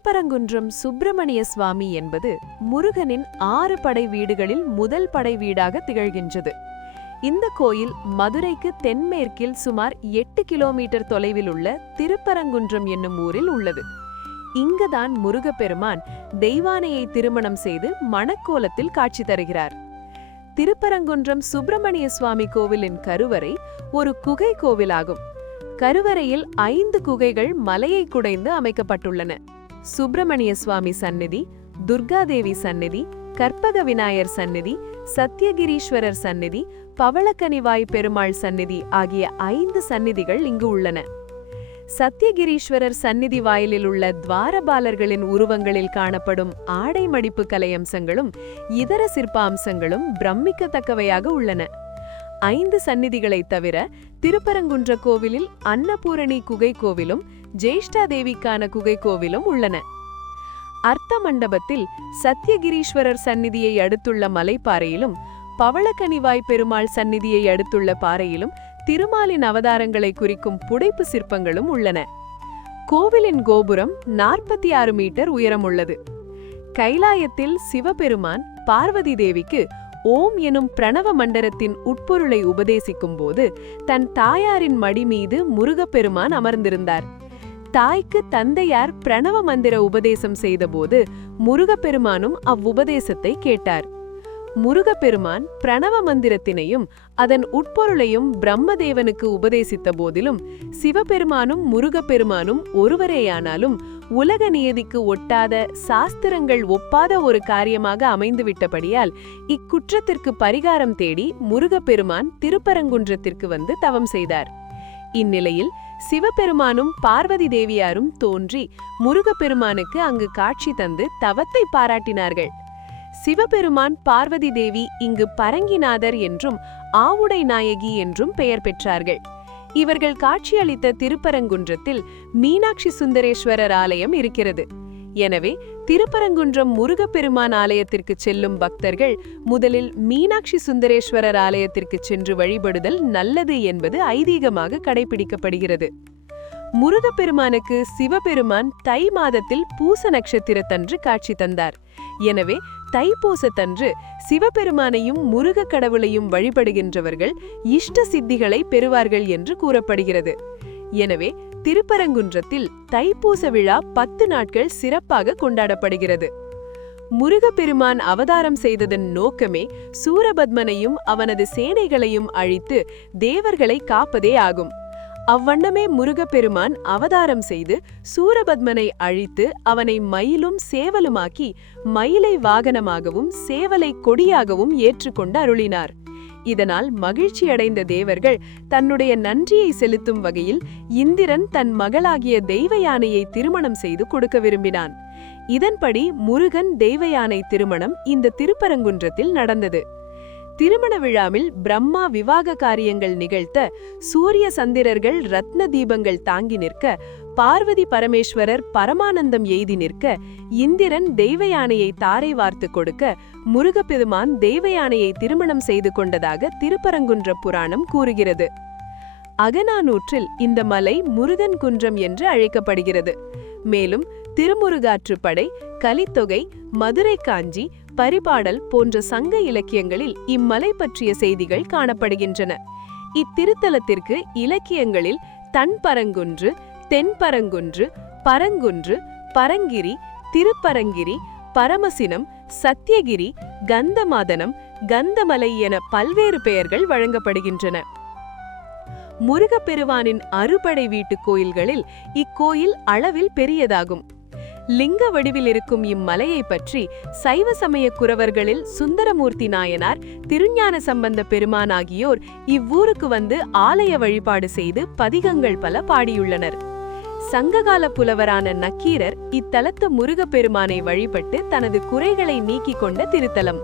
திருப்பரங்குன்றம் சுப்பிரமணிய சுவாமி என்பது முருகனின் 6 படை வீடுகளில் முதல் படை வீடாக திகழ்கின்றது. இந்த கோயில் மதுரைக்கு தென்மேற்கில் சுமார் 8 கிலோமீட்டர் தொலைவில் உள்ள திருப்பரங்குன்றம் என்னும் ஊரில் உள்ளது. இங்குதான் முருகப்பெருமான் தெய்வானையை திருமணம் செய்து மணக்கோலத்தில் காட்சி தருகிறார். திருப்பரங்குன்றம் சுப்பிரமணிய சுவாமி கோவிலின் கருவறை ஒரு குகை கோவிலாகும். கருவறையில் 5 குகைகள் மலையை குடைந்து அமைக்கப்பட்டுள்ளன. சுப்பிரமணிய சுவாமி சந்நிதி, துர்காதேவி சந்நிதி, கற்பக விநாயகர் சந்நிதி, சத்தியகிரீஸ்வரர் சந்நிதி, பவளக்கனிவாய் பெருமாள் சந்நிதி ஆகிய 5 சந்நிதிகள் இங்கு உள்ளன. சத்தியகிரீஸ்வரர் சந்நிதி வாயிலில் உள்ள துவாரபாலர்களின் உருவங்களில் காணப்படும் ஆடை மடிப்பு கலையம்சங்களும் இதர சிற்ப பிரமிக்கத்தக்கவையாக உள்ளன. 5 சந்நிதிகளைத் தவிர திருப்பரங்குன்ற கோவிலில் அன்னபூரணி குகை கோவிலும் ஜேஷ்டாதேவிக்கான குகை கோவிலும் உள்ளன. அர்த்த மண்டபத்தில் சத்தியகிரீஸ்வரர் சந்நிதியை அடுத்துள்ள மலைப்பாறையிலும் பவளக்கனிவாய் பெருமாள் சந்நிதியை அடுத்துள்ள பாறையிலும் திருமாலின் அவதாரங்களை குறிக்கும் புடைப்பு சிற்பங்களும் உள்ளன. கோவிலின் கோபுரம் 46 மீட்டர் உயரமுள்ளது. கைலாயத்தில் சிவபெருமான் பார்வதி தேவிக்கு ஓம் எனும் பிரணவ மண்டலத்தின் உட்பொருளை உபதேசிக்கும் போது தன் தாயாரின் மடி மீது முருகப்பெருமான் அமர்ந்திருந்தார். தாய்க்கு தந்தையார் பிரணவ மந்திர உபதேசம் செய்தபோது முருகப்பெருமானும் அவ்வுபதேசத்தை கேட்டார். முருகப்பெருமான் பிரணவ மந்திரத்தினையும் அதன் உட்பொருளையும் பிரம்மதேவனுக்கு உபதேசித்த போதிலும் சிவபெருமானும் முருகப்பெருமானும் ஒருவரேயானாலும் உலக நியதிக்கு ஒட்டாத சாஸ்திரங்கள் ஒப்பாத ஒரு காரியமாக அமைந்துவிட்டபடியால் இக்குற்றத்திற்கு பரிகாரம் தேடி முருகப்பெருமான் திருப்பரங்குன்றத்திற்கு வந்து தவம் செய்தார். இந்நிலையில் சிவபெருமானும் பார்வதி தேவியாரும் தோன்றி முருகப்பெருமானுக்கு அங்கு காட்சி தந்து தவத்தை பாராட்டினார்கள். சிவபெருமான் பார்வதி தேவி இங்கு பரங்கிநாதர் என்றும் ஆவுடை நாயகி என்றும் பெயர் பெற்றார்கள். இவர்கள் காட்சியளித்த திருப்பரங்குன்றத்தில் மீனாட்சி சுந்தரேஸ்வரர் ஆலயம் இருக்கிறது. எனவே திருப்பரங்குன்றம் முருகப்பெருமான் ஆலயத்திற்கு செல்லும் பக்தர்கள் முதலில் மீனாட்சி சுந்தரேஸ்வரர் ஆலயத்திற்கு சென்று வழிபடுதல் நல்லது என்பது ஐதீகமாக கடைபிடிக்கப்படுகிறது. முருகப்பெருமானுக்கு சிவபெருமான் தை மாதத்தில் பூச நட்சத்திரத்தன்று காட்சி தந்தார். எனவே தைப்பூசத்தன்று சிவபெருமானையும் முருக கடவுளையும் வழிபடுகின்றவர்கள் இஷ்ட சித்திகளை பெறுவார்கள் என்று கூறப்படுகிறது. எனவே திருப்பரங்குன்றத்தில் தைப்பூச விழா 10 நாட்கள் சிறப்பாக கொண்டாடப்படுகிறது. முருகப்பெருமான் அவதாரம் செய்ததன் நோக்கமே சூரபத்மனையும் அவனது சேனைகளையும் அழித்து தேவர்களை காப்பதே ஆகும். அவ்வண்ணமே முருகப்பெருமான் அவதாரம் செய்து சூரபத்மனை அழித்து அவனை மயிலும் சேவலுமாக்கி மயிலை வாகனமாகவும் சேவலை கொடியாகவும் ஏற்றுக்கொண்டு அருளினார். இதனால் மகிழ்ச்சியடைந்த தேவர்கள் தன்னுடைய நன்றியை செலுத்தும் வகையில் இந்திரன் தன் மகளாகிய தெய்வ யானையை திருமணம் செய்து கொடுக்க விரும்பினான். இதன்படி முருகன் தெய்வ யானை திருமணம் இந்த திருப்பரங்குன்றத்தில் நடந்தது. திருமண விழாவில் பிரம்மா விவாக காரியங்கள் நிகழ்த்த சூரிய சந்திரர்கள் ரத்ன தீபங்கள் தாங்கி நிற்க, பார்வதி பரமேஸ்வரர் பரமானந்தம் எய்தி நிற்க, இந்திரன் தெய்வ யானையை தாரை வார்த்து கொடுக்க முருகப்பெருமான் தெய்வ யானையை திருமணம் செய்து கொண்டதாக திருப்பரங்குன்ற புராணம் கூறுகிறது. அகநானூற்றில் இந்த மலை முருகன் குன்றம் என்று அழைக்கப்படுகிறது. மேலும் திருமுருகாற்றுப்படை, கலித்தொகை, மதுரை காஞ்சி, பரிபாடல் போன்ற சங்க இலக்கியங்களில் இம்மலை பற்றிய செய்திகள் காணப்படுகின்றன. இத்திருத்தலத்திற்கு இலக்கியங்களில் தன்பரங்குன்று, தென்பரங்குன்று, பரங்குன்று, பரங்கிரி, திருப்பரங்கிரி, பரமசினம், சத்தியகிரி, கந்தமாதனம், கந்தமலை என பல்வேறு பெயர்கள் வழங்கப்படுகின்றன. முருகப்பெருமானின் அறுபடை வீட்டு கோயில்களில் இக்கோயில் அளவில் பெரியதாகும். லிங்க வடிவில் இருக்கும் இம்மலையை பற்றி சைவ சமய குரவர்களில் சுந்தரமூர்த்தி நாயனார், திருஞான சம்பந்த பெருமான் ஆகியோர் இவ்வூருக்கு வந்து ஆலய வழிபாடு செய்து பதிகங்கள் பல பாடியுள்ளனர். சங்ககால புலவரான நக்கீரர் இத்தலத்து முருகப்பெருமானை வழிபட்டு தனது குறைகளை நீக்கிக் கொண்ட திருத்தலம்.